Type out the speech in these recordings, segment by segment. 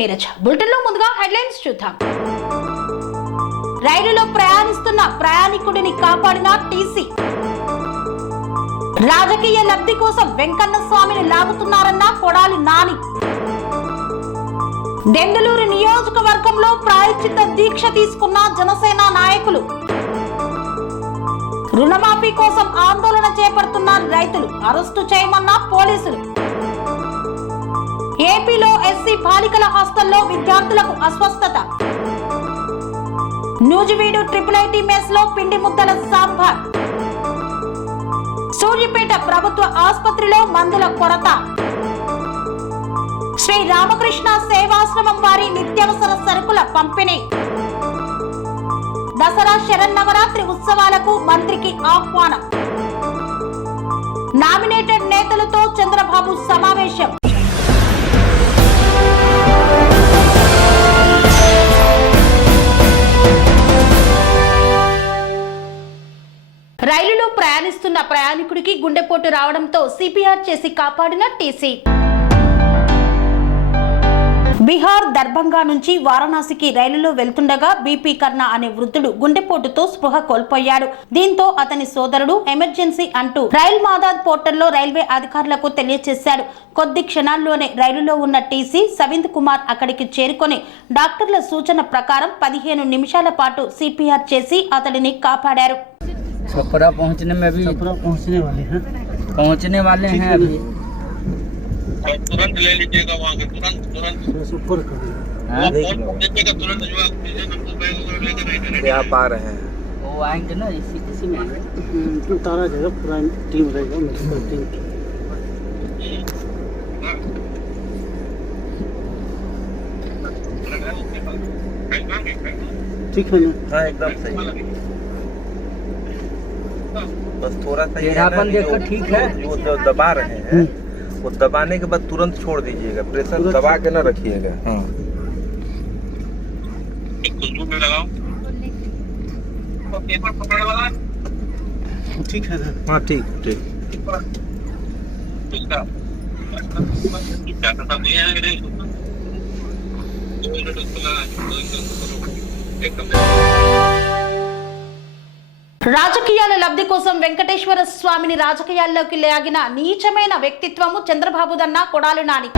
నీరజ్. బులెటిన్లో ముందుగా హెడ్లైన్స్ చూద్దాం. రైలులో ప్రయాణిస్తున్న ప్రయాణికుడిని కాపాడిన టీసీ. రాజకీయ లబ్ధి కోసం వెంకన్న స్వామిని లాగుతున్నారన్న కొడాలి నాని. దెందులూరు నియోజకవర్గంలో ప్రాయశ్చిత్త దీక్ష తీసుకున్న జనసేన నాయకులు. రుణమాఫీ కోసం ఆందోళన చేపడుతున్న రైతులు, అరెస్టు చేయమన్న పోలీసులు. ఏపీలో ఎస్సీ బాలికల హాస్టల్లో విద్యార్థులకు అస్వస్థత. నూజివీడు ట్రిపుల్ మెస్ లో పిండి ముద్దల సాంబార్. సూర్యాపేట ప్రభుత్వ ఆసుపత్రిలో మందుల కొరత. శ్రీ రామకృష్ణ సేవాశ్రమం వారి నిత్యావసర సరుకుల పంపిణీ. దసరా శరన్నవరాత్రి ఉత్సవాలకు మంత్రికి ఆహ్వానం. నామినేటెడ్ నేతలతో చంద్రబాబు సమావేశం. రైలులో ప్రయాణిస్తున్న ప్రయాణికుడికి గుండెపోటు రావడంతో సిపిఆర్ చేసి కాపాడిన టీసీ. బీహార్ దర్భంగా నుంచి వారణాసికి రైలులో వెళ్తుండగా బీపీ కర్ణ అనే వృద్ధుడు గుండెపోటుతో స్పృహ కోల్పోయాడు. దీంతో అతని సోదరుడు ఎమర్జెన్సీ అంటూ రైల్ మాదాద్ పోర్టల్లో రైల్వే అధికారులకు తెలియజేశాడు. కొద్ది క్షణాల్లోనే రైలులో ఉన్న టీసీ సవింద్ కుమార్ అక్కడికి చేరుకొని డాక్టర్ల సూచన ప్రకారం 15 నిమిషాల పాటు సిపిఆర్ చేసి అతడిని కాపాడారు. छपरा पहुंचने में अभी पहुंचने वाले हैं अभी तुरंत ले लीजिएगा वहाँ के तुरंत ऊपर तुरंत आप आ रहे हैं वो आएंगे ना इसी में तारा जगह पूरा टीम रहेगा मेडिकल टीम ठीक है ना। हाँ एकदम सही, बस थोड़ा सा टेढ़ापन देखकर ठीक है। वो जो दबा रहे हैं वो दबाने के बाद तुरंत छोड़ दीजिएगा, प्रेशर दबा के ना रखिएगा। हाँ खुशबू में लगाओ पेपर पकड़ने वाला ठीक है ना। हाँ ठीक ठीक इसका सब नहीं है एकदम రాజకీయాల లబ్ధి కోసం వెంకటేశ్వర స్వామిని రాజకీయాల్లోకి లాగిన నీచమైన వ్యక్తిత్వము చంద్రబాబుదన్న కొడాలి నాని.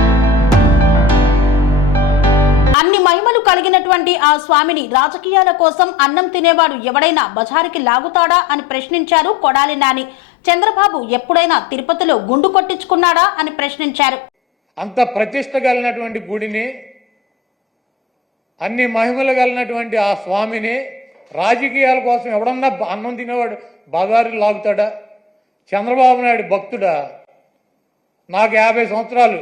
అన్ని మహిమలు కలిగినటువంటి ఆ స్వామిని రాజకీయాల కోసం అన్నం తినేవాడు ఎవడైనా బజారుకి లాగుతాడా అని ప్రశ్నించారు కొడాలి నాని. చంద్రబాబు ఎప్పుడైనా తిరుపతిలో గుండు కొట్టించుకున్నాడా అని ప్రశ్నించారు. అంత ప్రతిష్ట కలిగినటువంటి గుడిని, అన్ని మహిమలు కలిగినటువంటి ఆ స్వామిని రాజకీయాల కోసం ఎవడన్నా అన్నం తినేవాడు బజారు లాగుతాడా? చంద్రబాబు నాయుడు భక్తుడా? నాకు 50 సంవత్సరాలు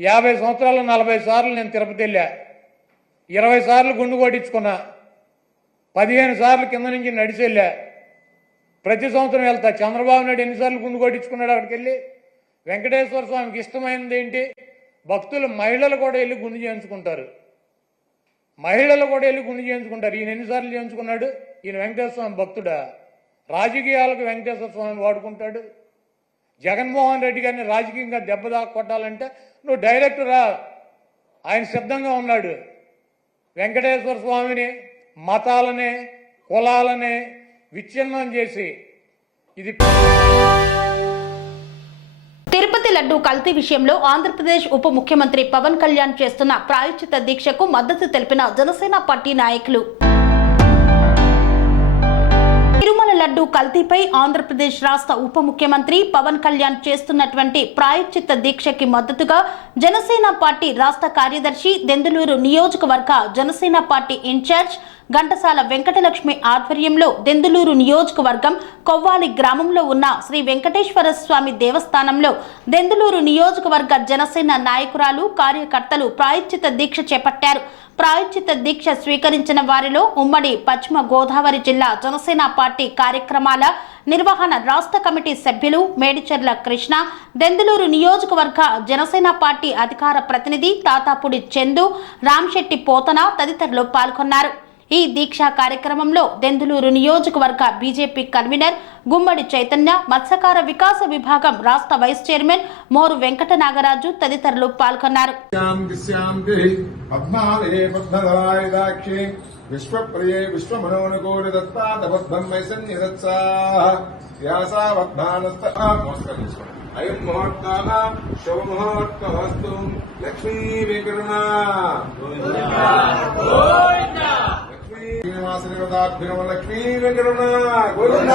40 సార్లు నేను తిరుపతి వెళ్ళా, 20 సార్లు గుండు కొట్టించుకున్నా, 15 సార్లు కింద నుంచి నడిచి వెళ్ళా, ప్రతి సంవత్సరం వెళ్తా. చంద్రబాబు నాయుడు ఎన్నిసార్లు గుండు కొట్టించుకున్నాడు అక్కడికి వెళ్ళి? వెంకటేశ్వర స్వామికి ఇష్టమైనది ఏంటి? భక్తులు మహిళలు కూడా వెళ్ళి గుండు చేయించుకుంటారు. ఈయన ఎన్నిసార్లు చేయించుకున్నాడు? ఈయన వెంకటేశ్వర స్వామి భక్తుడా? రాజకీయాలకు వెంకటేశ్వర స్వామి వాడుకుంటాడు. జగన్మోహన్ రెడ్డి గారిని రాజకీయంగా దెబ్బదాకా కొట్టాలంటే నువ్వు డైరెక్టరా? ఆయన సిద్ధంగా ఉన్నాడు. వెంకటేశ్వర స్వామిని మతాలనే కులాలనే విచ్ఛిన్నం చేసి ఇది తిరుపతి లడ్డూ కల్తీ విషయంలో ఆంధ్రప్రదేశ్ ఉప ముఖ్యమంత్రి పవన్ కళ్యాణ్ చేస్తున్న ప్రాయశ్చిత్త దీక్షకు మద్దతు తెలిపిన జనసేన పార్టీ నాయకులు. తిరుమల లడ్డూ కల్తీపై ఆంధ్రప్రదేశ్ రాష్ట్ర ఉప ముఖ్యమంత్రి పవన్ కళ్యాణ్ చేస్తున్నటువంటి ప్రాయశ్చిత్త దీక్షకి మద్దతుగా జనసేన పార్టీ రాష్ట్ర కార్యదర్శి, దెందులూరు నియోజకవర్గ జనసేన పార్టీ ఇన్ఛార్జ్ ఘంటసాల వెంకటలక్ష్మి ఆధ్వర్యంలో దెందులూరు నియోజకవర్గం కొవ్వాలి గ్రామంలో ఉన్న శ్రీ వెంకటేశ్వర స్వామి దేవస్థానంలో దెందులూరు నియోజకవర్గ జనసేన నాయకురాలు, కార్యకర్తలు ప్రాయశ్చిత్త దీక్ష చేపట్టారు. ప్రాయశ్చిత్త దీక్ష స్వీకరించిన వారిలో ఉమ్మడి పశ్చిమ గోదావరి జిల్లా జనసేన పార్టీ కార్యక్రమాల నిర్వహణ రాష్ట్ర కమిటీ సభ్యులు మేడిచెర్ల కృష్ణ, దెందులూరు నియోజకవర్గ జనసేన పార్టీ అధికార ప్రతినిధి తాతాపుడి చందు, రామ్శెట్టి పోతన తదితరులు పాల్గొన్నారు. ఈ దీక్షా కార్యక్రమంలో దెందులూరు నియోజకవర్గ బీజేపీ కన్వీనర్ గుమ్మడి చైతన్య, మత్స్యకార వికాస విభాగం రాష్ట్ర వైస్ చైర్మన్ మోరు వెంకట నాగరాజు తదితరులు పాల్గొన్నారు. విశ్వప్రియే విశ్వమనోనుకూలి అయం ముహూర్తాః శుభముహూర్తమస్తు. లక్ష్మీ వికరుణ లక్ష్మీ శ్రీనివాసదేవతాభ్యో లక్ష్మీ వికరుణ గోవింద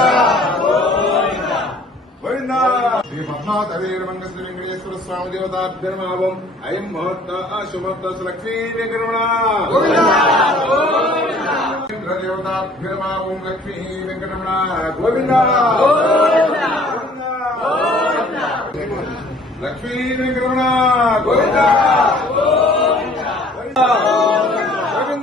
గోవింద. శ్రీ పద్మావతీరమంగశ్రీ వెంకటేశ్వర స్వామి దేవతాభ్యర్మావం అయం ముహూర్తాః శుభముహూర్తస్తు లక్ష్మీ వికరుణ దేవతాభ్యర్మావం లక్ష్మీ వెంకటరమణ గోవింద లక్ష్మీ వెంకటరమణ గోవింద గోవింద గోవింద.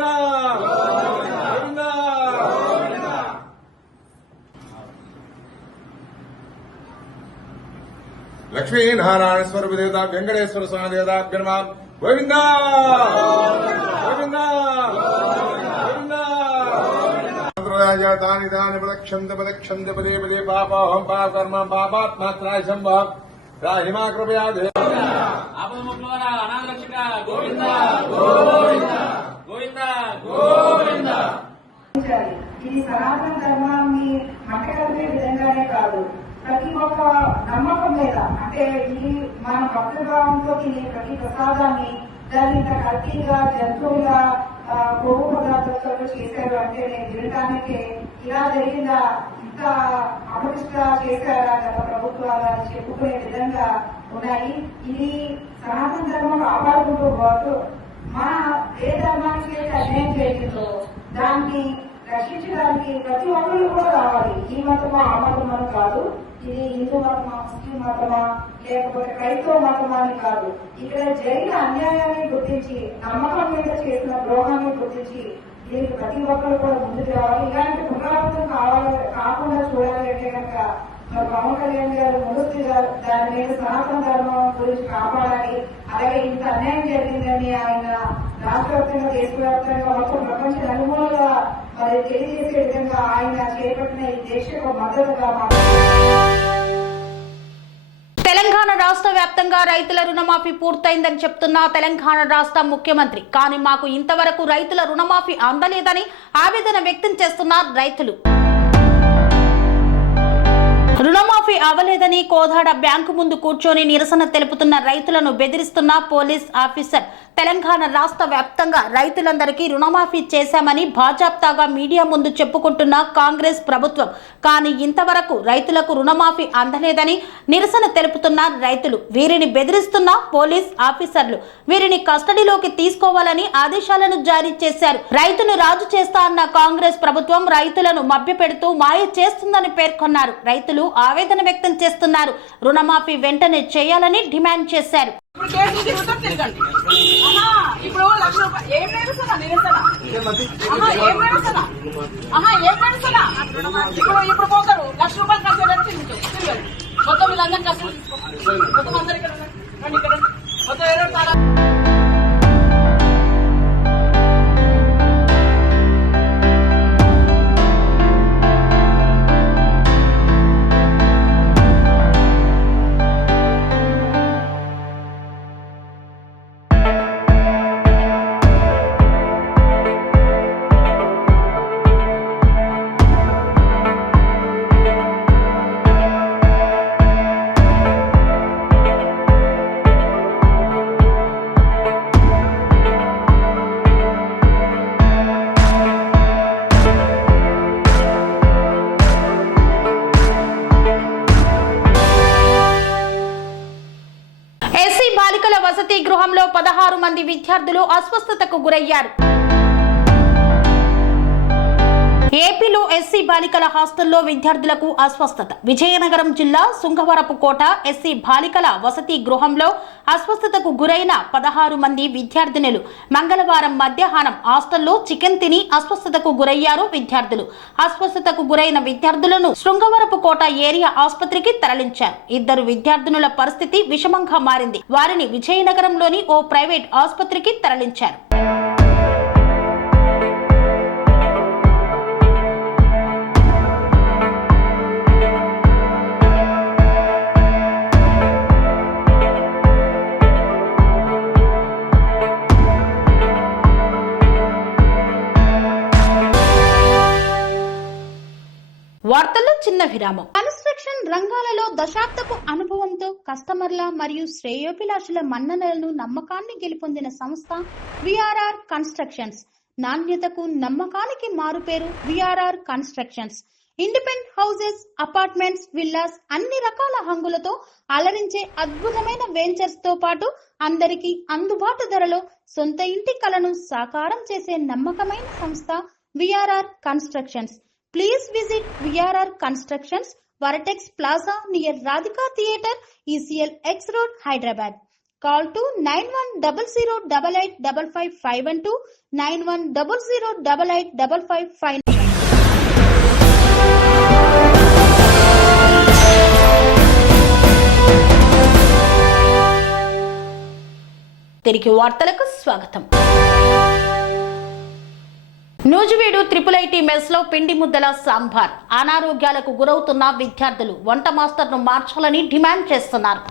లక్ష్మీనారాయణ స్వరూప దేవత వెంకటేశ్వర స్వామి దేవతాభ్యర్మా గోవింద గోవింద గోవింద. తాని దాని పదక్షంత పదక్షంత పదే పదే పాపాహం పాపకర్మ పాపాత్మాత్రాయ సంభవం రాహిమా కృపయా ఇది సనాతన ధర్మాన్ని మంటగలిగే విధంగానే కాదు, ప్రతి ఒక్క నమ్మకం మీద, అంటే ఇది మన భక్తిభావంతో తినే ప్రతి ప్రసాదాన్ని దాన్ని ఇంత కల్తీగా జంతువుల కొవ్వు పదార్థాలతో చేశారు అంటే నేను వినటానికి ఇలా జరిగిందా, ఇంత అమరిష్ట చేశారా గత ప్రభుత్వాలు అని చెప్పుకునే విధంగా ఉన్నాయి. ఇది సనాతన ధర్మం కాపాడుకుంటూ పోతూ మన ఏ ధర్మానికి అన్యాయం చేసిందో దాన్ని రక్షించడానికి ప్రతి ఒక్కరు కూడా రావాలి. ఈ మతమా ఆ మతమా కాదు, ఇది హిందూ మతమా ముస్లిం మతమా లేకపోతే క్రైస్తవ మతమా అని కాదు. ఇక్కడ జరిగిన అన్యాయాన్ని గుర్తించి నమ్మకం మీద చేసిన ద్రోహాన్ని గుర్తించి దీనికి ప్రతి ఒక్కరు కూడా ముందుకు రావాలి. ఇలాంటి పునరావృతం కాకుండా చూడాలి అంటే కనుక పవన్ కళ్యాణ్ గారు ముందుగా దాని మీద సనాతన ధర్మం గురించి కాపాడాలి. అలాగే ఇంత అన్యాయం జరిగిందని ఆయన రాష్ట్ర వ్యాప్తంగా దేశవ్యాప్తంగా మొత్తం ప్రపంచ నలుమూలగా మరి తెలియజేసే విధంగా ఆయన చేపట్టిన ఈ దేశకు మద్దతుగా తెలంగాణ రాష్ట్ర వ్యాప్తంగా రైతుల రుణమాఫీ పూర్తయిందని చెప్తున్న తెలంగాణ రాష్ట్ర ముఖ్యమంత్రి, కానీ మాకు ఇంతవరకు రైతుల రుణమాఫీ అందలేదని ఆవేదన వ్యక్తం చేస్తున్నారు రైతులు. రుణమాఫీ అవ్వలేదని కోదాడ బ్యాంకు ముందు కూర్చొని నిరసన తెలుపుతున్న రైతులను బెదిరిస్తున్న పోలీస్ ఆఫీసర్. తెలంగాణ రాష్ట్ర వ్యాప్తంగా రైతులందరికీ రుణమాఫీ చేశామని బాజాప్తాగా మీడియా ముందు చెప్పుకుంటున్న కాంగ్రెస్ ప్రభుత్వం, కానీ ఇంతవరకు రైతులకు రుణమాఫీ అందలేదని నిరసన తెలుపుతున్న రైతులు. వీరిని బెదిరిస్తున్న పోలీస్ ఆఫీసర్లు వీరిని కస్టడీలోకి తీసుకోవాలని ఆదేశాలను జారీ చేశారు. రైతును రాజు చేస్తా అన్న కాంగ్రెస్ ప్రభుత్వం రైతులను మభ్యపెడుతూ మాయ చేస్తుందని పేర్కొన్నారు. రైతులు ఆవేదన వ్యక్తం చేస్తున్నారు. రుణమాఫీ వెంటనే చేయాలని డిమాండ్ చేశారు. ఇప్పుడు ₹1,00,000 ఏం నడుస్తున్నా నిరసన ఏం నడుస్తున్నా ఇప్పుడు పోతారు ₹1,00,000 ఖర్చు తిరగదు మొత్తం వీళ్ళందరినీ కష్టం తీసుకోండి. మొత్తం అందరు ఇక్కడ రండి, ఇక్కడ మొత్తం 20 వసతి గృహంలో 16 మంది విద్యార్థులు అస్వస్థతకు గురయ్యారు. ఏపీలో ఎస్సీ బాలికల హాస్టల్లో విద్యార్థులకు అస్వస్థత. విజయనగరం జిల్లా సుంగవరపుకోట ఎస్సీ బాలికల వసతి గృహంలో అస్వస్థతకు గురైన 16 మంది విద్యార్థినులు మంగళవారం మధ్యాహ్నం హాస్టల్లో చికెన్ తిని అస్వస్థతకు గురయ్యారు. విద్యార్థులు అస్వస్థతకు గురైన విద్యార్థులను శృంగవరపుకోట ఏరియా ఆసుపత్రికి తరలించారు. 2 విద్యార్థినుల పరిస్థితి విషమంగా మారింది. వారిని విజయనగరంలోని ఓ ప్రైవేట్ ఆసుపత్రికి తరలించారు. వార్తల్లో చిన్న విరామం. కన్స్ట్రక్షన్ రంగాలలో దశాబ్దపు అనుభవంతో కస్టమర్ల మరియు శ్రేయోభిలాషుల మన్ననలను నమ్మకాన్ని గెలుపొందిన సంస్థ విఆర్ఆర్ కన్స్ట్రక్షన్స్. నాణ్యతకు నమ్మకానికి మారుపేరు VRR constructions. Independent houses, apartments, villas అన్ని రకాల హంగులతో అలరించే అద్భుతమైన వెంచర్స్ తో పాటు అందరికీ అందుబాటు ధరలో సొంత ఇంటి కలను సాకారం చేసే నమ్మకమైన సంస్థ VRR constructions. Please visit VRR Constructions, Varatex Plaza near Radhika Theatre, ECL X Road, Hyderabad. Call to 9100885551 9100885559. తిరిగి వార్తలకు స్వాగతం. నూజివీడు IIIT మెస్ లో పిండి ముద్దల సాంబార్. అనారోగ్యాలకు గురవుతున్న విద్యార్థులు వంట మాస్టర్ను మార్చాలని డిమాండ్ చేస్తున్నారు.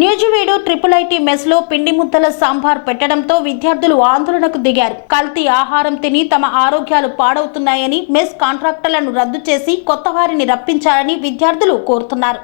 నూజివీడు IIIT మెస్ లో పిండి ముద్దల సాంబార్ పెట్టడంతో విద్యార్థులు ఆందోళనకు దిగారు. కల్తీ ఆహారం తిని తమ ఆరోగ్యాలు పాడవుతున్నాయని మెస్ కాంట్రాక్టర్లను రద్దు చేసి కొత్త వారిని రప్పించాలని విద్యార్థులు కోరుతున్నారు.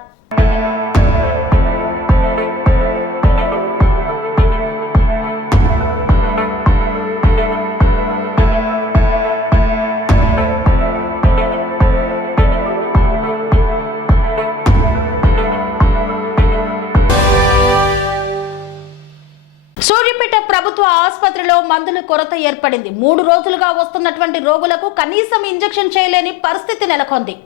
సూర్యాపేట ప్రభుత్వ ఆసుపత్రిలో మందుల కొరత ఏర్పడింది. 3 రోజులుగా వస్తున్నటువంటి రోగులకు కనీసం ఇంజెక్షన్ చేయలేని పరిస్థితి నెలకొంది.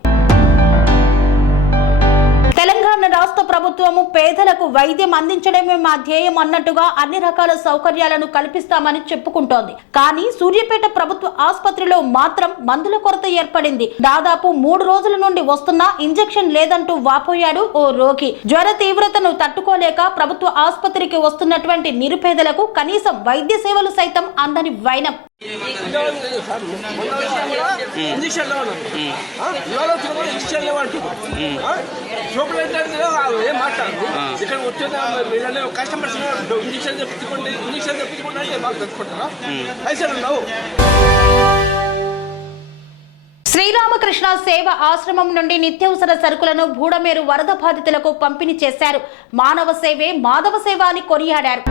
తెలంగాణ రాష్ట్ర ప్రభుత్వము పేదలకు వైద్యం అందించడమే మా ధ్యేయం అన్నట్టుగా అన్ని రకాల సౌకర్యాలను కల్పిస్తామని చెప్పుకుంటోంది. కానీ సూర్యాపేట ప్రభుత్వ ఆసుపత్రిలో మాత్రం మందుల కొరత ఏర్పడింది. దాదాపు 3 రోజుల నుండి వస్తున్నా ఇంజెక్షన్ లేదంటూ వాపోయాడు ఓ రోగి. జ్వర తీవ్రతను తట్టుకోలేక ప్రభుత్వ ఆసుపత్రికి వస్తున్నటువంటి నిరుపేదలకు కనీసం వైద్య సేవలు సైతం అందని వైనం. ఏం మాట్లాడు ఇక్కడ వచ్చే కస్టమర్స్ ఇంజక్షన్ తెప్పించుకోండి ఇంజక్షన్ తెప్పించుకోండి అంటే మాకు తెచ్చుకుంటారా పైసలు ఉండవు. శ్రీరామకృష్ణ సేవ ఆశ్రమం నుండి నిత్యావసర సరుకులను బూడమేరు వరద బాధితులకు పంపిణీ చేశారు. మానవ సేవే మాధవ సేవ అని కొనియాడారు.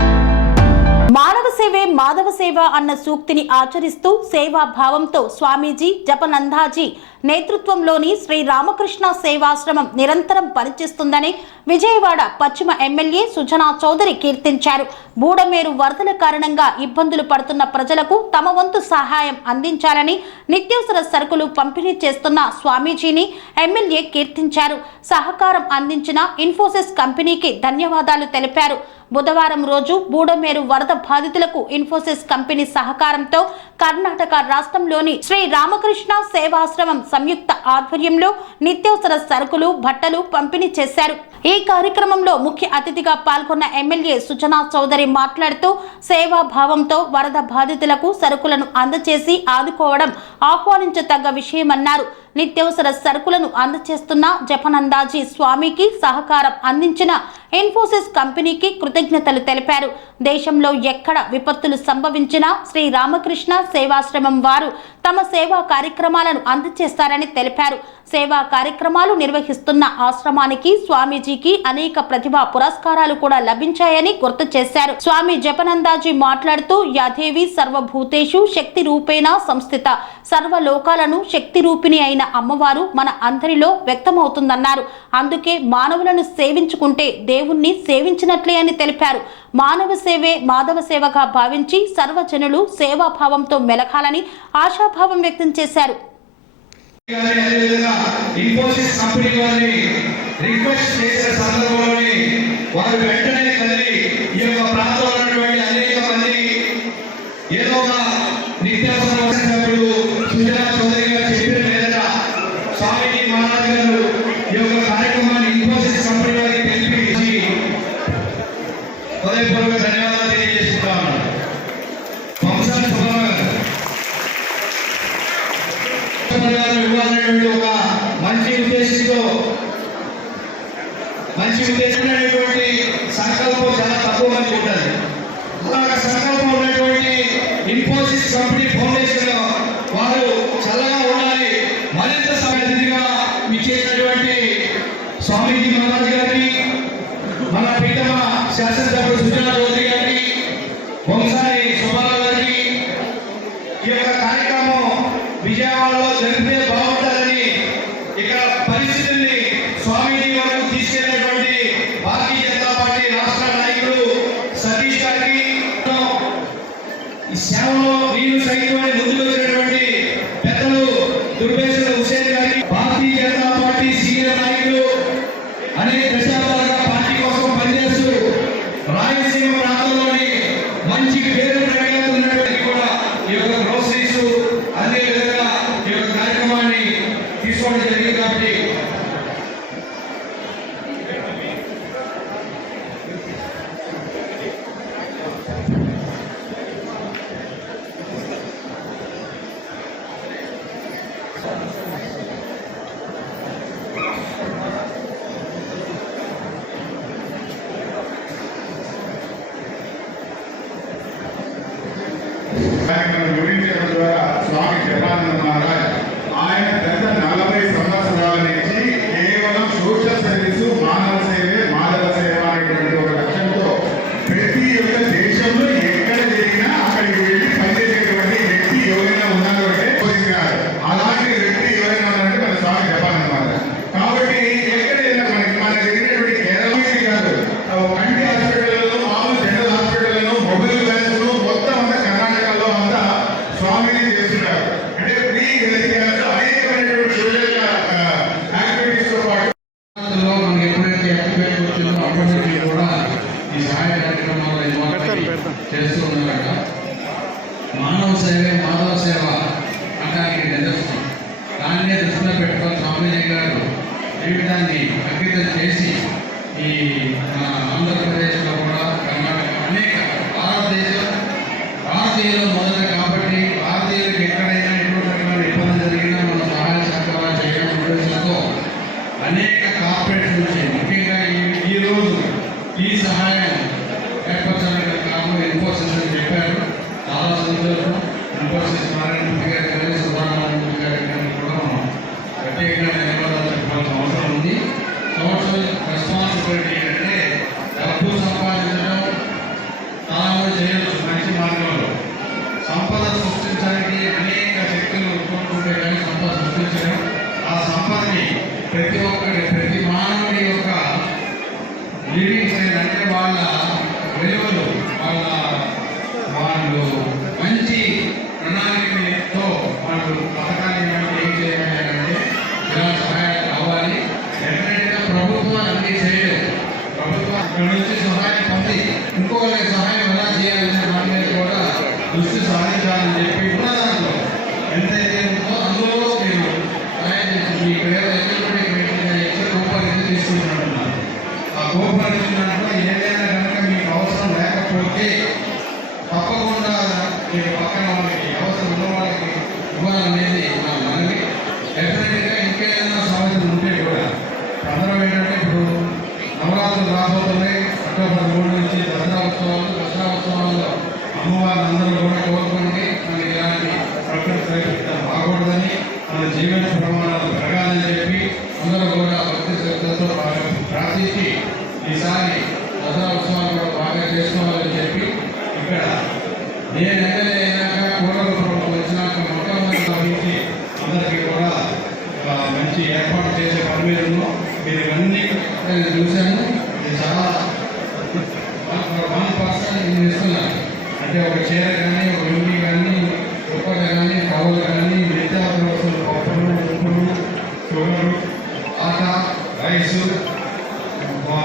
మానవ సేవే మాధవ సేవ అన్న సూక్తిని ఆచరిస్తూ సేవా భావంతో స్వామీజీ జపనందాజీ నేతృత్వంలోని శ్రీరామకృష్ణ సేవాశ్రమం నిరంతరం పనిచేస్తుందని విజయవాడ పశ్చిమ ఎమ్మెల్యే సుజనా చౌదరి కీర్తించారు. బూడమేరు వరదల కారణంగా ఇబ్బందులు పడుతున్న ప్రజలకు తమ వంతు సహాయం అందించాలని నిత్యావసర సరుకులు పంపిణీ చేస్తున్న స్వామీజీని ఎమ్మెల్యే కీర్తించారు. సహకారం అందించిన ఇన్ఫోసిస్ కంపెనీకి ధన్యవాదాలు తెలిపారు. బుధవారం రోజు బూడమేరు వరద బాధితులకు ఇన్ఫోసిస్ కంపెనీ సహకారంతో కర్ణాటక రాష్ట్రంలోని శ్రీ రామకృష్ణ సేవాశ్రమం సంయుక్త ఆధ్వర్యంలో నిత్యావసర సరుకులు, బట్టలు పంపిణీ చేశారు. ఈ కార్యక్రమంలో ముఖ్య అతిథిగా పాల్గొన్న ఎమ్మెల్యే సుజనా చౌదరి మాట్లాడుతూ సేవా భావంతో వరద బాధితులకు సరుకులను అందజేసి ఆదుకోవడం ఆహ్వానించదగ్గ విషయమన్నారు. నిత్యావసర సరుకులను అందజేస్తున్న జపనందాజీ స్వామికి సహకారం అందించిన ఇన్ఫోసిస్ కంపెనీకి కృతజ్ఞతలు తెలిపారు. దేశంలో ఎక్కడ విపత్తులు సంభవించినా శ్రీ రామకృష్ణ సేవాశ్రమం వారు తమ సేవా కార్యక్రమాలను అందజేస్తారని తెలిపారు. సేవా కార్యక్రమాలు నిర్వహిస్తున్న ఆశ్రమానికి స్వామీజీకి అనేక ప్రతిభా పురస్కారాలు కూడా లభించాయని గుర్తు చేశారు. స్వామి జపనందాజీ మాట్లాడుతూ యాదేవి సర్వభూతేషు శక్తి రూపేణ సంస్థిత, సర్వలోకాలను శక్తి రూపిణి అయిన అమ్మవారు మన అందరిలో వ్యక్తమవుతుందన్నారు. అందుకే మానవులను సేవించుకుంటే దేవుణ్ణి సేవించినట్లే అని తెలిపారు. మానవ సేవే మాధవ సేవగా భావించి సర్వజనులు సేవాభావంతో మెలకాలని ఆశాభావం వ్యక్తం చేశారు. ఇన్ఫోసిస్ కంపెనీ వారిని రిక్వెస్ట్ చేసిన సందర్భంలోనే వారు వెంటనే కదిలి ఈ యొక్క ప్రాంతంలో ఉన్నటువంటి అనేక మంది ఏదో ఒక నిత్యావసర సభ్యులు సుజనా చౌదరి గారు చెప్పిన మీదట స్వామిజీ మహారాజ్ గారు ఈ యొక్క కార్యక్రమాన్ని ఇన్ఫోసిస్ కంపెనీ వారికి తెలిపించి హృదయపూర్వక ధన్యవాదాలు తెలియజేసుకుంటా ఉన్నాను. వంశాన్ని ఇవ్వాలనేటువంటి ఒక మంచి ఉద్దేశమైనటువంటి సంకల్పం చాలా తక్కువ మంది ఉంటుంది. అలాగ సంకల్పం ఉన్నటువంటి ఇన్ఫోసిస్ కంపెనీ ఫౌండేషన్ వారు చల్లగా ఉండాలి. యొక్క కార్యక్రమం విజయవాడలో జరిగితే బాగుంటుందని ఇక్కడ పరిస్థితుల్ని స్వామీజీ వరకు తీసుకెళ్లినటువంటి భారతీయ జనతా పార్టీ రాష్ట్ర నాయకులు సతీష్ గారికి, ఈ సేవలో నేను సైతం ముందుకు వచ్చినటువంటి పెద్దలు దుర్వేశ్వర హుసేన్ గారికి, భారతీయ జనతా పార్టీ సీనియర్ నాయకులు అనేక దశాబ్దాలుగా పార్టీ కోసం పనిచేస్తూ రాయలసీమ ప్రాంతంలోని మంచి పేరు ప్రఖ్యాతున్నటువంటి కూడా ఈ యొక్క గ్రోసరీస్ అదే విధంగా ఈ యొక్క కార్యక్రమాన్ని తీసుకోవడం జరిగింది. కాబట్టి కార్యక్రమం వివరించడం ద్వారా స్వామి జపానంద మహారాజ్ ఆయన గత 40 సంవత్సరాల నుంచి కేవలం సోషల్ సర్వీస్, మానవ సేవే మాధవ సేవ అనేటువంటి ఒక లక్ష్యంతో ప్రతి ఒక్క దేశంలో ఎక్కడ జరిగినా అక్కడికి వెళ్ళి పనిచేసేటువంటి వ్యక్తి ఎవరైనా ఉన్నారు అంటే కోరుతున్నారు. అలాంటి వ్యక్తి ఎవరైనా ఉన్నారంటే మన స్వామి జపానంద మహారాజ్. కాబట్టి ఎక్కడైనా మన జరిగినటువంటి కేరళ కాదు, కంటి హాస్పిటల్లో, మామూలు జనరల్ హాస్పిటల్లో, మొబైల్ బ్యాంకులు మొత్తం అంతా కర్ణాటకలో అంతా స్వామిని చేస్తున్నారు. అంటే ఫ్రీ హెల్త్ కేర్ అనేకమైనటువంటి సోషల్ యాక్టివిటీస్ తో పాటు మనకి ఎప్పుడైతే యాక్టివేట్ వచ్చిందో అప్పటి నుంచి కూడా ఈ సహాయ కార్యక్రమాల్లో ఇన్వాల్వ్ చేస్తూ ఉన్నారట. మానవ సేవే మాధవ సేవ అనడానికి నిదర్శనం. దాన్నే దృష్టిలో పెట్టుకొని స్వామీజీ గారు జీవితాన్ని అంకితం చేసి ఈ ఆంధ్రప్రదేశ్లో కూడా కర్ణాటక అనేక భారతీయులు మొదలు కాబట్టి భారతీయులకు ఎక్కడైనా ఎటువంటి రకమైన ఇబ్బంది జరిగినా మన సహాయ సహకారాలు చేయడం ఉద్దేశంతో అనేక కార్పొరేట్స్ నుంచి ముఖ్యంగా ఈ రోజు ఈ సహాయం ఏర్పరచడానికి కారణం ఇన్ఫోసిస్ అని చెప్పారు. చాలా సంతోషం. ఇన్ఫోసిస్ నారాయణమూర్తి గారి కానీ సుబ్రహ్మణ్యమూర్తి గారి కానీ కూడా మనం ప్రత్యేకంగా ధన్యవాదాలు చెప్పాల్సిన అవసరం ఉంది. సోషల్ రెస్పాన్సిబిలిటీ అంటే డబ్బు సంపాదించడం చాలా మంది చేయవచ్చు మంచి మార్గంలో. సంపద సృష్టించడానికి అనేక శక్తులు కోరుకుంటే కానీ సంపద సృష్టించడం, ఆ సంపదని ప్రతి మానవుడి యొక్క లీడింగ్ స్టైల్ అంటే వాళ్ళ విలువలు, వాళ్ళు మంచి ప్రణాళికతో వాళ్ళు పథకాన్ని ఏం చేయాలంటే ఇలా సహాయం కావాలి. డెఫినెట్గా ప్రభుత్వం అన్ని చేయలేదు. ప్రభుత్వం అక్కడ నుంచి సహాయం పొంది ఇంకొకరికి సహాయం ఎలా చేయాలనే దాని మీద కూడా దృష్టి సాధించాలని చెప్పి ఉన్న దాంట్లో ఎంతైతే ఉందో అందులో మీరు సహాయం చేసి మీకు కూపన్ తీసుకుంటున్నారు. ఆ కూపన్ ఇచ్చిన దాంట్లో ఏదైనా కనుక మీకు అవసరం లేకపోతే తప్పకుండా మీరు పక్కన వాళ్ళకి అవసరం ఉన్న వాళ్ళకి ఇవ్వాలనేది నా మనవి. డెఫినెట్గా ఇంకేదైనా సమస్యలు ఉంటే కూడా అందరూ ఏంటంటే ఇప్పుడు నవరాత్రులు రాబోతున్నాయి. అక్టోబర్ 3 నుంచి దసరా ఉత్సవాల్లో అమ్మవారిని అందరూ కూడా కోరుకుంటే మనకి ఇలాంటి ప్రకృతి బాగూడదని, మన జీవన ప్రమాణాలు పెరగాలని చెప్పి అందరూ కూడా భక్తి శ్రద్ధతో ప్రార్థించి ఈసారి దసరా ఉత్సవాలు కూడా బాగా చేసుకోవాలని చెప్పి ఇక్కడ నేను ఎమ్మెల్యే అయినాక కూడల ప్రభుత్వం వచ్చినాక మొట్టమొదటి భావించి అందరికీ కూడా మంచి ఏర్పాటు చేసే పని మీద మీరు ఇవన్నీ నేను చూశాను. ఇది చాలా 1% నేను ఇస్తున్నాను. అంటే ఒక చీర కానీ, ఒక లుంగి కానీ, దుప్పట కానీ, కవులు కానీ, నిత్యావసర వస్తువులు, పప్పులు, ఉప్పులు, షుగరు, ఆట, రైసు, ఉప్మా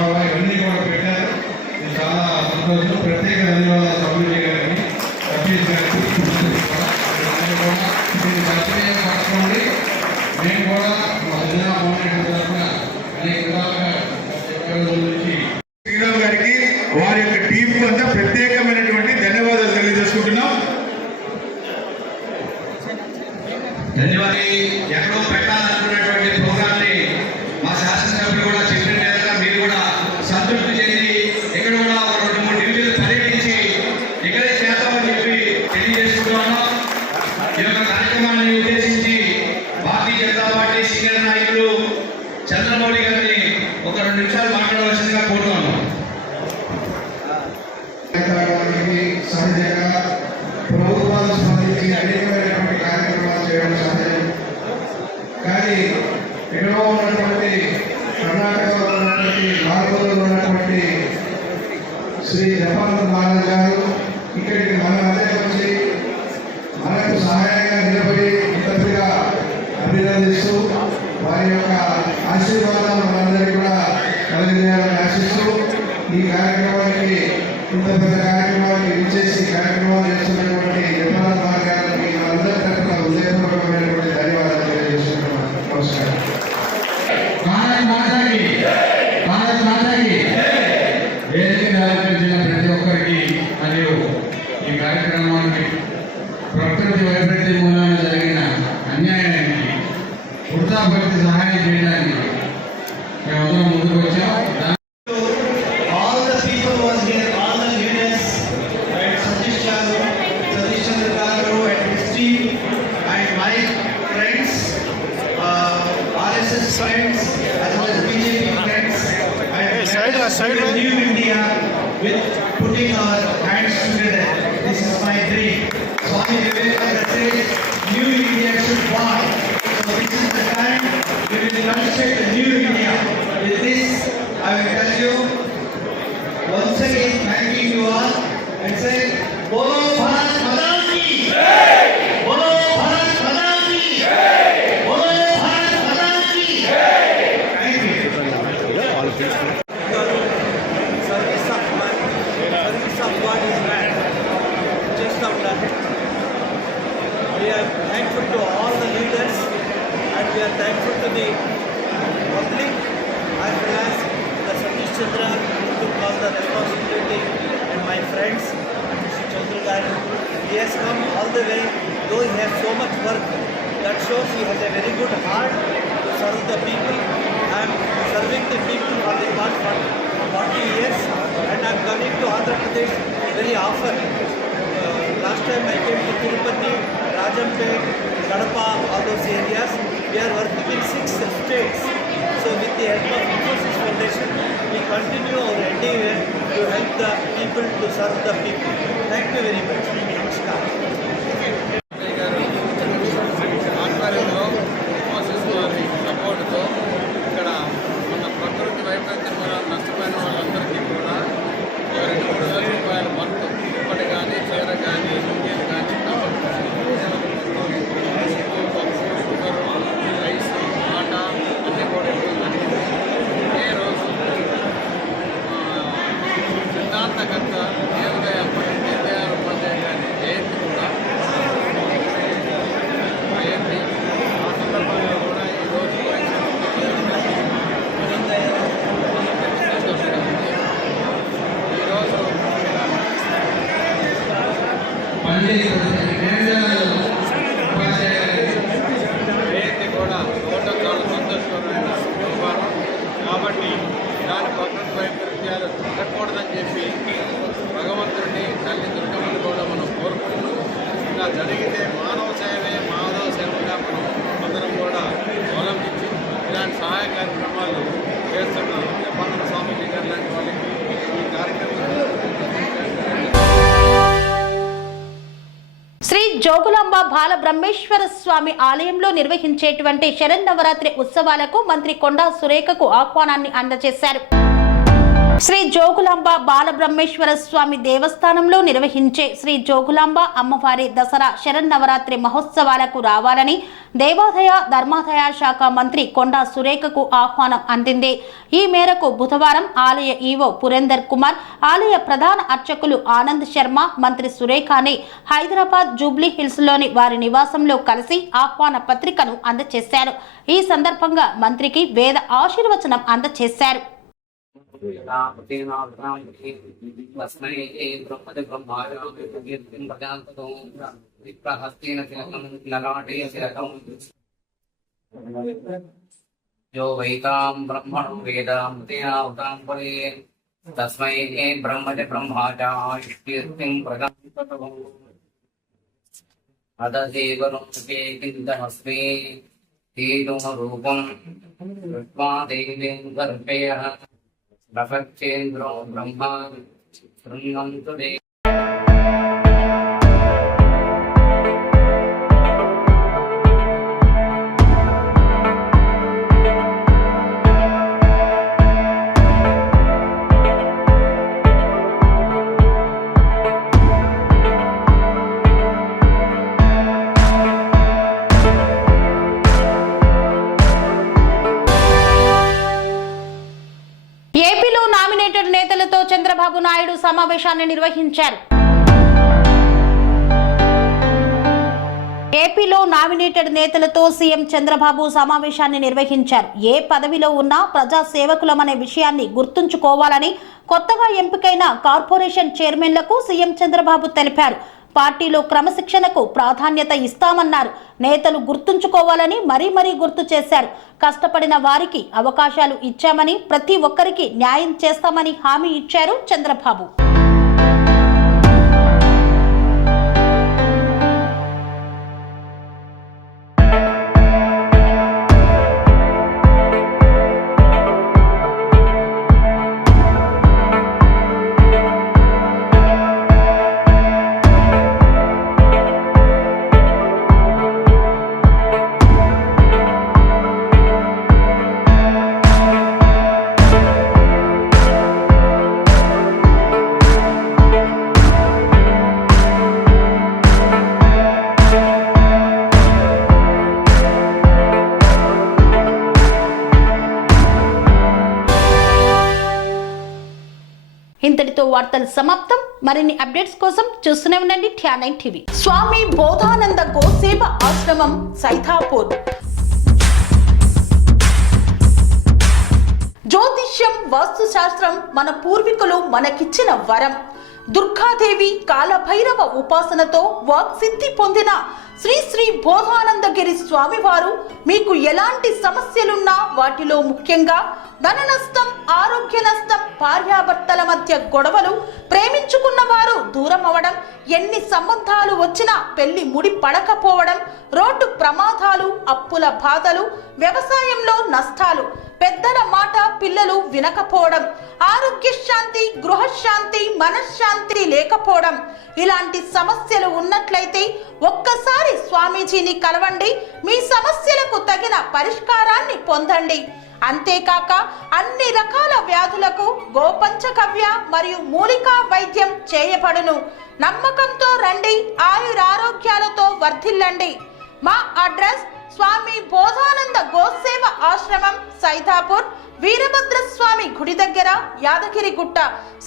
రవ్వ ఇవన్నీ కూడా పెట్టారు. ఇది చాలా సంతోషం. ప్రత్యేక ధన్యవాదాలు స్వామీజీ గారికి, సతీష్ గారికి. దీన్ని సద్వినియోగం పరచుకోండి. మేము కూడా మా జిల్లా ఫౌండేషన్ తరఫున అనేక విధాలుగా నుంచి శ్రీరామ్ గారికి, వారి యొక్క టీం అంతా ప్రత్యేకమైనటువంటి ధన్యవాదాలు తెలియజేసుకుంటున్నాం. ధన్యవాదాలు. ఎక్కడో పెట్టాలనుకున్నటువంటి ప్రోగ్రామ్ని మా శాసనసభ్యులు కూడా చెప్పిన విధంగా మీరు కూడా సంతృప్తి చెంది ఇక్కడ కూడా 2-3 డివిజన్లు పర్యటించి ఇక్కడే చేద్దామని చెప్పి తెలియజేసుకుంటున్నాను. ఈ యొక్క కార్యక్రమాన్ని ఉద్దేశించి భారతీయ జనతా పార్టీ సీనియర్ నాయకులు చంద్రమౌళి గారిని ఒక 2 నిమిషాలు మాట్లాడవలసిందిగా కోరుతున్నాను. సహజంగా ప్రభుత్వాలు కలిసి అనేకమైనటువంటి కార్యక్రమాలు చేయడం సాధ్యం. కానీ ఎన్నో ఉన్నటువంటి కర్ణాటకలో ఉన్నటువంటి నాగోలో ఉన్నటువంటి శ్రీ జపానంద మహారాజ్ గారు ఇక్కడికి మన మధ్య వచ్చి మనకు సహాయంగా నిలబడి ఇంతగా అభినందిస్తూ వారి యొక్క ఆశీర్వాదాలు మనందరికీ కూడా కలిగజేయాలని ఆశిస్తూ ఈ కార్యక్రమానికి ఇంత పెద్ద కార్యక్రమానికి విచ్చేసి కార్యక్రమాలు చేస్తున్నటువంటి జపానంద మహారాజ్ గారికి మనందరి తరఫున హృదయపూర్వకమైనటువంటి ధన్యవాదాలు తెలియజేస్తున్నాను. నమస్కారం. భారత్ మాతాకి వేదిక ఆలోచించిన ప్రతి ఒక్కరికి మరియు ఈ కార్యక్రమానికి ప్రకృతి వైపరీత్యం మూలాన జరిగిన అన్యాయానికి వృద్ధాభక్తి సహాయం చేయడానికి మేమందరం ముందుకు వచ్చాం. All the people was here, all the leaders, and Satish Chandra Garu and his team, and my friends, RSS friends, as well as BJP friends, and New India with putting our hands together. This is my dream. Swami Vivekananda said, New India should born. So this is the time we will construct a new India. With this, I will tell you once again, thanking you all and say, Bolo Bharat Mata ki Jai! Bolo Bharat Mata ki Jai! Bolo Bharat Mata ki Jai! Thank you. Service of God is bad. Just of that. We are thankful to all the leaders and we are thankful to the public as well as the Satish Chandra who took all the responsibility and my friends, Mr. Chandra Garu. He has come all the way, though he has so much work. That shows he has a very good heart to serve the people. I am serving the people for the past 40 years and I am coming to Andhra Pradesh very often. Last time I came to Tirupati, Rajampet, Kadapa, all those areas. We are working in 6 states. So with the help of Infosys Foundation, we continue our endeavor to help the people to serve the people. Thank you very much. Namaskar. ఆధ్వర్యంలో ఇన్ఫోసిస్ వారి సపోర్టుతో ఇక్కడ మన ప్రకృతి వైపరీత్యం వల్ల నష్టపోయిన వాళ్ళందరికీ కూడా 2,000 రూపాయల వర్త్ ఇప్పటి కానీ చీర కానీ లుంగీలు కానీ రైస్ ఆటా అన్నీ కూడా ఇవ్వడం ఏ రోజు సిద్ధాంతకర్త దేవదయ దీనదయాళ్ ఉపాధ్యాయ గారి జయంతి కూడా అయ్యింది. ఆ సందర్భంగా కూడా ఈరోజు ఈరోజు జయంతి కూడా చూడటం చాలా సంతోషకరమైన వ్యవహారం. కాబట్టి ఇలాంటి ప్రకృతి వైపరీత్యాలు జరగకూడదని చెప్పి భగవంతుడిని తల్లి దుర్గమ్మని కూడా మనం కోరుకుంటూ ఇలా జరిగితే మానవ సేవే మాధవ సేవగా మనం అందరం కూడా అవలంబించి ఇలాంటి సహాయ కార్యక్రమాలు చేస్తున్న జపానంద స్వామీజీ గారు లాంటి వాళ్ళకి ఈ కార్యక్రమం శ్రీ జోగులాంబ బాల బ్రహ్మేశ్వర స్వామి ఆలయంలో నిర్వహించేటువంటి శరన్నవరాత్రి ఉత్సవాలకు మంత్రి కొండా సురేఖకు ఆహ్వానాన్ని అందజేశారు. శ్రీ జోగులాంబ బాలబ్రహ్మేశ్వర స్వామి దేవస్థానంలో నిర్వహించే శ్రీ జోగులాంబ అమ్మవారి దసరా శరన్నవరాత్రి మహోత్సవాలకు రావాలని దేవాదాయ ధర్మాదాయ శాఖ మంత్రి కొండా సురేఖకు ఆహ్వానం అందింది. ఈ మేరకు బుధవారం ఆలయ ఈవో పురేందర్ కుమార్, ఆలయ ప్రధాన అర్చకులు ఆనంద్ శర్మ, మంత్రి సురేఖని హైదరాబాద్ జూబ్లీ హిల్స్ లోని వారి నివాసంలో కలిసి ఆహ్వాన పత్రికను అందజేశారు. ఈ సందర్భంగా మంత్రికి వేద ఆశీర్వచనం అందజేశారు. जो वैतां ब्रह्मणो वेदामतेनावतां परे तस्मै ब्रह्मज ब्रह्माचार्यं प्रदानं अददेवनं के किन्तमस्मै तेनो रूपं कृत्वा देवीं गर्भयः प्रपच्चेन्द्रो ब्रह्मा शृण्वन्तु చంద్రబాబు నాయుడు సమావేశాన్ని నిర్వహించారు. ఏపీలో నామినేటెడ్ నేతలతో సీఎం చంద్రబాబు సమావేశాన్ని నిర్వహించారు. ఏ పదవిలో ఉన్నా ప్రజా సేవకులమనే విషయాన్ని గుర్తుంచుకోవాలని కొత్తగా ఎంపికైన కార్పొరేషన్ చైర్మన్లకు సీఎం చంద్రబాబు తెలిపారు. పార్టీలో క్రమశిక్షణకు ప్రాధాన్యత ఇస్తామన్నారు. నేతలు గుర్తుంచుకోవాలని మరీ గుర్తు చేశారు. కష్టపడిన వారికి అవకాశాలు ఇచ్చామని, ప్రతి ఒక్కరికి న్యాయం చేస్తామని హామీ ఇచ్చారు చంద్రబాబు. ఇంతటితో వార్తలు సమాప్తం. మరిన్ని అప్డేట్స్ కోసం చూస్తూనే ఉండండి TR9 టీవీ. స్వామి బోధానంద గోసేవ ఆశ్రమం సైథాపూర్. జ్యోతిష్యం, వాస్తుశాస్త్రం మన పూర్వీకులు మనకిచ్చిన వరం. దుర్గాదేవి, కాలభైరవ ఉపాసనతో వాక్సిద్ధి పొందిన శ్రీ బోధానందగిరి స్వామివారు మీకు ఎలాంటి సమస్యలున్నా, వాటిలో ముఖ్యంగా ధన నష్టం, ఆరోగ్య నష్టం, భార్యాభర్తల మధ్య గొడవలు, ప్రేమించుకున్న వారు దూరం అవడం, ఎన్ని సంబంధాలు వచ్చినా పెళ్లి ముడి పడకపోవడం, రోడ్డు ప్రమాదాలు, అప్పుల బాధలు, వ్యవసాయంలో నష్టాలు, పెద్దల మాట పిల్లలు వినకపోవడం, ఆరోగ్య శాంతి, గృహశాంతి, మనశ్శాంతి లేకపోవడం, ఇలాంటి సమస్యలు ఉన్నట్లయితే ఒక్కసారి స్వామీజీని కలవండి. మీ సమస్యలకు తగిన పరిష్కారాన్ని పొందండి. అంతేకాక అన్ని రకాల వ్యాధులకు గోపంచకవ్య మరియు మూలికా వైద్యం చేయబడును. నమ్మకంతో రండి, ఆయురారోగ్యాలతో వర్ధిల్లండి. మా అడ్రస్ స్వామి బోధానంద గోసేవ ఆశ్రమం, సైథాపూర్, వీరభద్రస్వామి గుడి దగ్గర, యాదగిరిగుట్ట.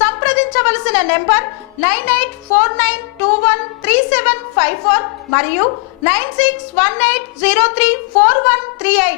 సంప్రదించవలసిన నెంబర్ 9849213754 మరియు 9618034138.